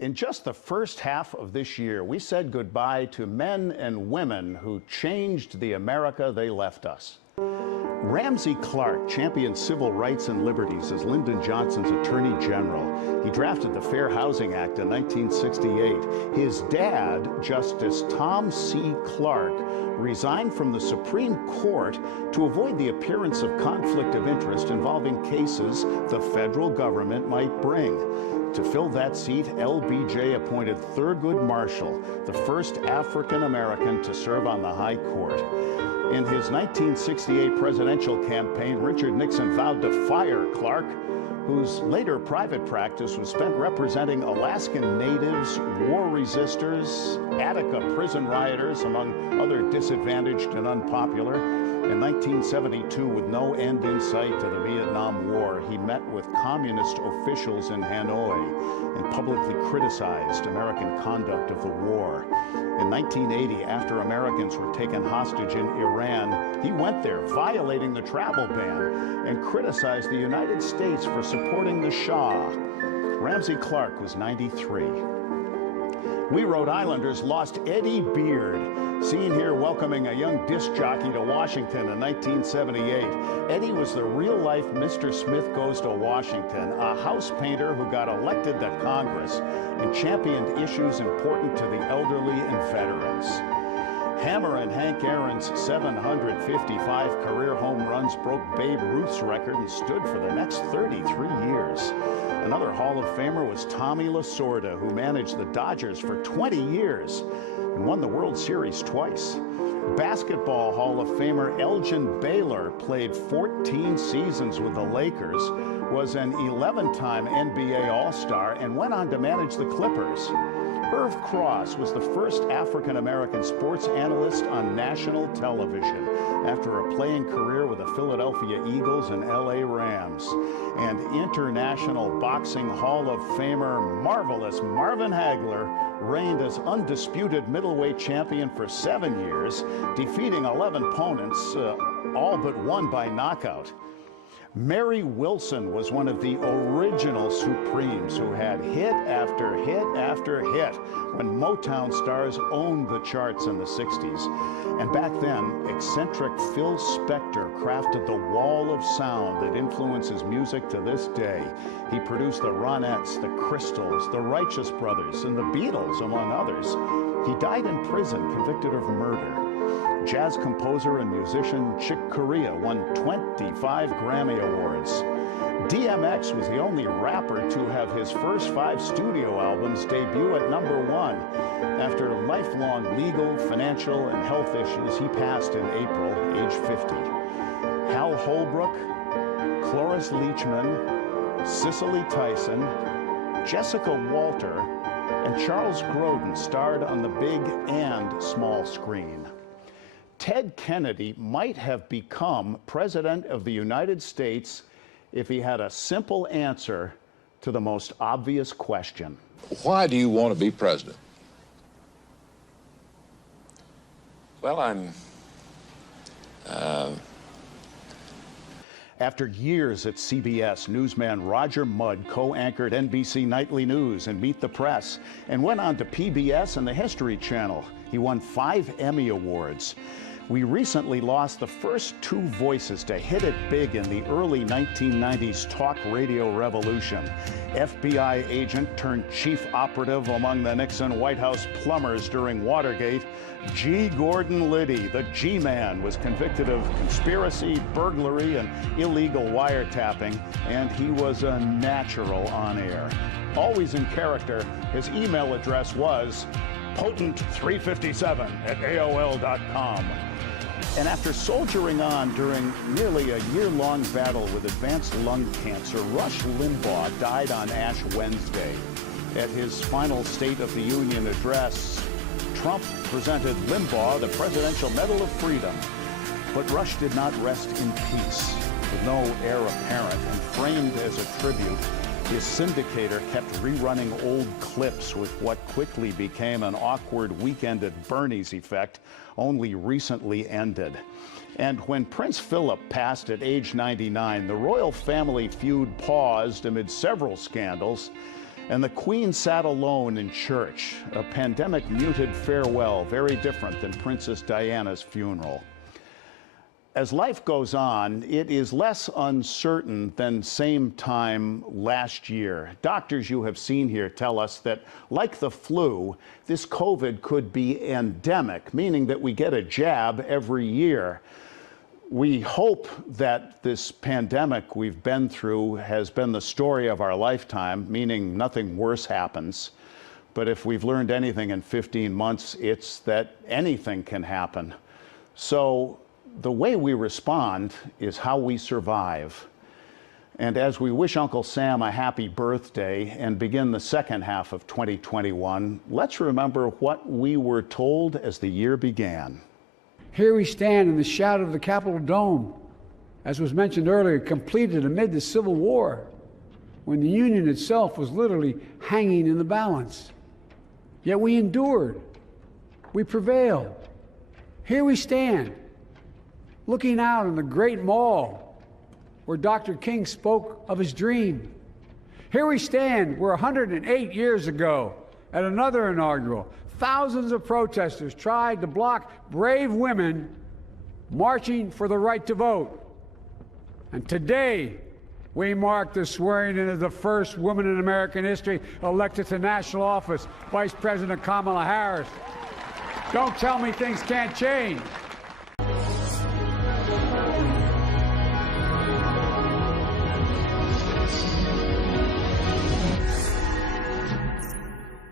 In just the first half of this year, we said goodbye to men and women who changed the America they left us. Ramsey Clark championed civil rights and liberties as Lyndon Johnson's Attorney General. He drafted the Fair Housing Act in 1968. His dad, Justice Tom C. Clark, resigned from the Supreme Court to avoid the appearance of conflict of interest involving cases the federal government might bring. To fill that seat, LBJ appointed Thurgood Marshall, the first African American to serve on the High Court. In his 1968 presidential campaign, Richard Nixon vowed to fire Clark, whose later private practice was spent representing Alaskan natives, war resistors, Attica prison rioters, among other disadvantaged and unpopular. In 1972, with no end in sight to the Vietnam War, he met with communist officials in Hanoi and publicly criticized American conduct of the war. In 1980, after Americans were taken hostage in Iran, he went there, violating the travel ban, and criticized the United States for supporting the Shah. Ramsey Clark was 93. We Rhode Islanders lost Eddie Beard, seen here welcoming a young disc jockey to Washington in 1978. Eddie was the real-life Mr. Smith Goes to Washington, a house painter who got elected to Congress and championed issues important to the elderly and veterans. Hammer and Hank Aaron's 755 career home runs broke Babe Ruth's record and stood for the next 33 years. Another Hall of Famer was Tommy Lasorda, who managed the Dodgers for 20 years and won the World Series twice. Basketball Hall of Famer Elgin Baylor played 14 seasons with the Lakers, was an 11-time NBA All-Star, and went on to manage the Clippers. Irv Cross was the first African-American sports analyst on national television after a playing career with the Philadelphia Eagles and LA Rams. And International Boxing Hall of Famer Marvelous Marvin Hagler reigned as undisputed middleweight champion for 7 years, defeating 11 opponents, all but one by knockout. Mary Wilson was one of the original Supremes who had hit after hit after hit when Motown stars owned the charts in the 60s. And back then, eccentric Phil Spector crafted the wall of sound that influences music to this day. He produced the Ronettes, the Crystals, the Righteous Brothers, and the Beatles, among others. He died in prison, convicted of murder. Jazz composer and musician Chick Corea won 25 Grammy Awards. DMX was the only rapper to have his first 5 studio albums debut at #1. After lifelong legal, financial, and health issues, he passed in April, age 50. Hal Holbrook, Cloris Leachman, Cicely Tyson, Jessica Walter, and Charles Grodin starred on the big and small screen. Ted Kennedy might have become President of the United States if he had a simple answer to the most obvious question. Why do you want to be president? Well, After years at CBS, newsman Roger Mudd co-anchored NBC Nightly News and Meet the Press, and went on to PBS and the History Channel. He won 5 Emmy Awards. We recently lost the first 2 voices to hit it big in the early 1990s talk radio revolution. FBI agent turned chief operative among the Nixon White House plumbers during Watergate, G. Gordon Liddy, the G-Man, was convicted of conspiracy, burglary, and illegal wiretapping, and he was a natural on air. Always in character, his email address was potent357@AOL.com. And after soldiering on during nearly a year-long battle with advanced lung cancer, Rush Limbaugh died on Ash Wednesday. At his final State of the Union address, Trump presented Limbaugh the Presidential Medal of Freedom. But Rush did not rest in peace. With no heir apparent and framed as a tribute, his syndicator kept rerunning old clips with what quickly became an awkward Weekend at Bernie's effect, only recently ended. And when Prince Philip passed at age 99, the royal family feud paused amid several scandals. And the Queen sat alone in church, a pandemic-muted farewell, very different than Princess Diana's funeral. As life goes on, it is less uncertain than same time last year. Doctors you have seen here tell us that, like the flu, this COVID could be endemic, meaning that we get a jab every year. We hope that this pandemic we've been through has been the story of our lifetime, meaning nothing worse happens. But if we've learned anything in 15 months, it's that anything can happen. So the way we respond is how we survive. And as we wish Uncle Sam a happy birthday and begin the second half of 2021, let's remember what we were told as the year began. Here we stand in the shadow of the Capitol Dome, as was mentioned earlier, completed amid the Civil War, when the Union itself was literally hanging in the balance. Yet we endured. We prevailed. Here we stand, looking out on the great mall where Dr. King spoke of his dream. Here we stand where 108 years ago, at another inaugural, thousands of protesters tried to block brave women marching for the right to vote. And today, we mark the swearing in of the first woman in American history elected to national office, Vice President Kamala Harris. Don't tell me things can't change.